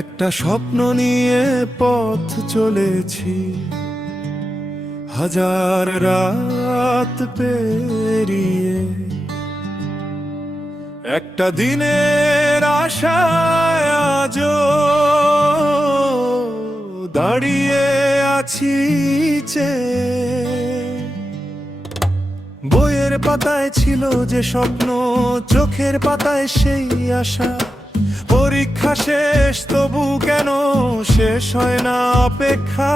একটা স্বপ্ন নিয়ে পথ চলেছি, হাজার রাত পেরিয়ে। একটা দিনের আশায় আজও দাঁড়িয়ে আছি চেয়ে। বইয়ের পাতায় ছিল যে স্বপ্ন, চোখের পাতায় সেই আশা। পরীক্ষা শেষ, তবু কেন শেষ হয় না অপেক্ষা?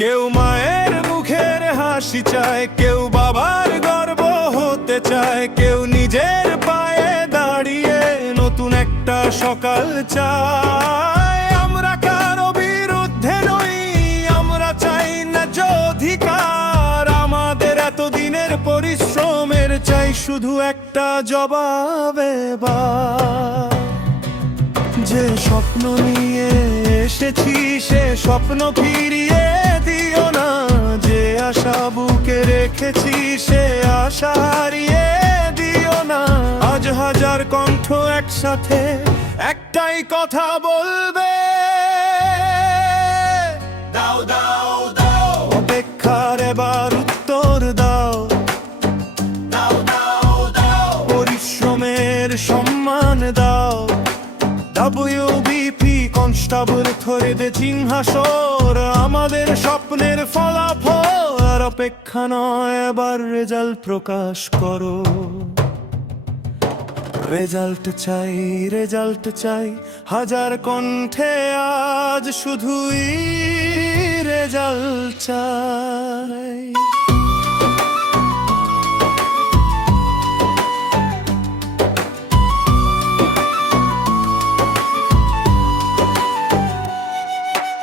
কেউ মায়ের মুখের হাসি চায়, কেউ বাবার গর্ব হতে চায়, কেউ নিজের পায়ে দাঁড়িয়ে নতুন একটা সকাল চায়। আমরা কারো বিরুদ্ধে নই, আমরা চাই না অধিকার। আমাদের এতদিনের পরিশ্রমের চাই শুধু একটা জবাব এবার। যে স্বপ্ন নিয়ে এসেছি সে স্বপ্ন ফিরিয়ে দিও না। যে আশা বুকে রেখেছি সে আশা হারিয়ে দিও না। আজ হাজার কণ্ঠ একসাথে একটাই কথা বলবে, দাও দাও দাও অপেক্ষার এবার উত্তর দাও। দাও দাও দাও পরিশ্রমের সম্মান দাও। WBP কনস্টেবল থরিদ সিংহাসন আমাদের স্বপ্নের ফলাফল। আর অপেক্ষা নয়, এবার রেজাল্ট প্রকাশ করো। রেজাল্ট চাই, রেজাল্ট চাই, হাজার কণ্ঠে আজ শুধুই রেজাল্ট চাই।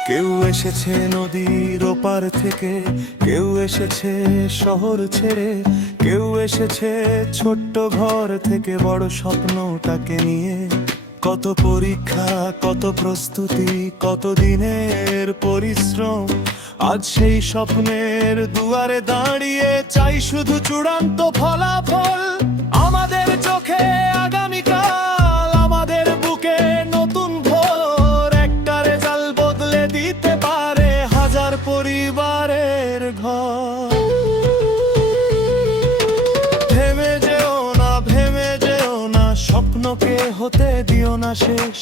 কেউ এসেছে নদীর ওপার থেকে, কেউ এসেছে শহর ছেড়ে, কেউ এসেছে ছোট্ট ঘর থেকে বড় স্বপ্নটাকে নিয়ে। কত পরীক্ষা, কত প্রস্তুতি, কত দিনের পরিশ্রম, আজ সেই স্বপ্নের দুয়ারে দাঁড়িয়ে চাই শুধু চূড়ান্ত ফলাফল। আমাদের চোখে আগামীকাল, আমাদের বুকে নতুন ভোর। একটা রেজাল্ট বদলে দিতে পারে হাজার পরিবারের ঘর। ভেবে যেও না, ভেবে যেও না, স্বপ্নকে হতে দিও না শেষ।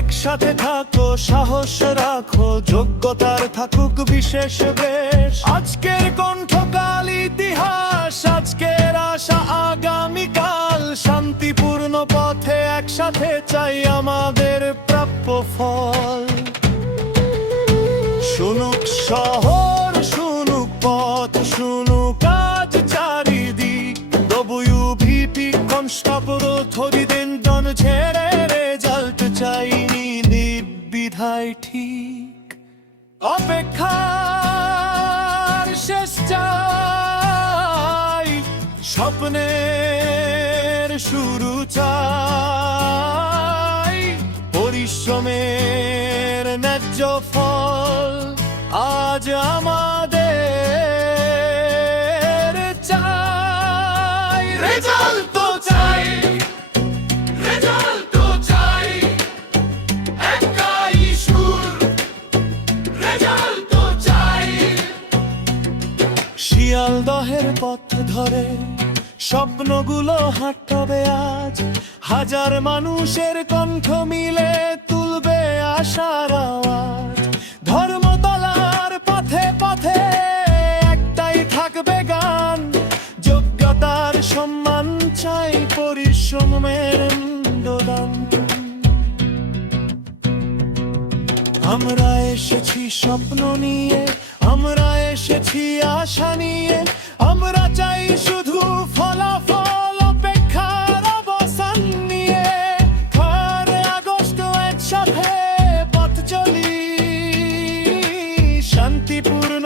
একসাথে থাকো, সাহস রাখো, যোগ্যতার থাকুক বিশেষ বেশ। আজকের কণ্ঠকাল ইতিহাস, আজকের আশা আগামীকাল। শান্তিপূর্ণ পথে একসাথে চাই আমাদের প্রাপ্য ফল। শুনুক শহর, শুনুক পথ, শুনুক আজ চারিদিক। WBP কনস্টেবল থরিদ জন ছেড়ে রেজাল্ট চাইনি নির্দ্বিধায় ঠিক। অপেক্ষার শেষ চাই, স্বপ্নের শুরু চাই। পরিশ্রমের ন্যায্য ফল আজ আমাদের চাই। রেজাল্ট তো চাই, রেজাল্ট তো চাই, একটাই সুর, রেজাল্ট তো চাই। শিয়ালদহের পথ ধরে স্বপ্নগুলো হাঁটবে আজ। হাজার মানুষের কণ্ঠ মিলে তুলবে আশার আওয়াজ। ধর্মতলার পথে পথে একটাই থাকবে গান। যোগ্যতার সম্মান চাই, পরিশ্রমের দান। আমরা এসেছি স্বপ্ন নিয়ে, আমরা এসেছি আশা নিয়ে। আমরা চাই শুধু ফলাফল, অপেক্ষার অবসান নিয়ে। 4 আগস্ট একসাথে পথ চলি, শান্তিপূর্ণ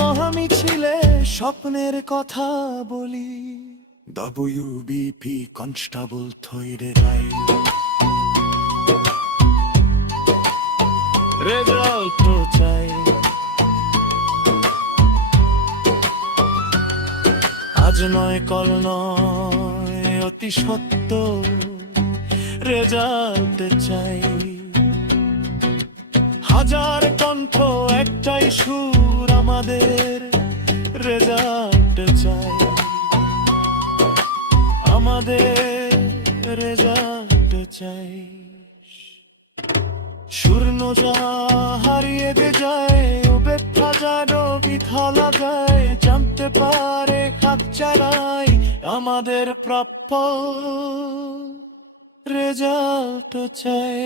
মহামিছিলে স্বপ্নের কথা বলি। WBP কনস্টেবল থরিদ রেজাল্ট তো চাই। আজ নয়, কল নয়, একটি সত্য রেজাল্ট চাই। হাজার কণ্ঠ একটাই সুর, আমাদের রেজাল্ট চাই, আমাদের রেজাল্ট চাই। শূন্য যা হারিয়ে যায়, ও ব্যথা যেন বৃথা লাগায়, জানতে পারে হাত চালাই আমাদের প্রাপ্য রেজাল্ট চাই।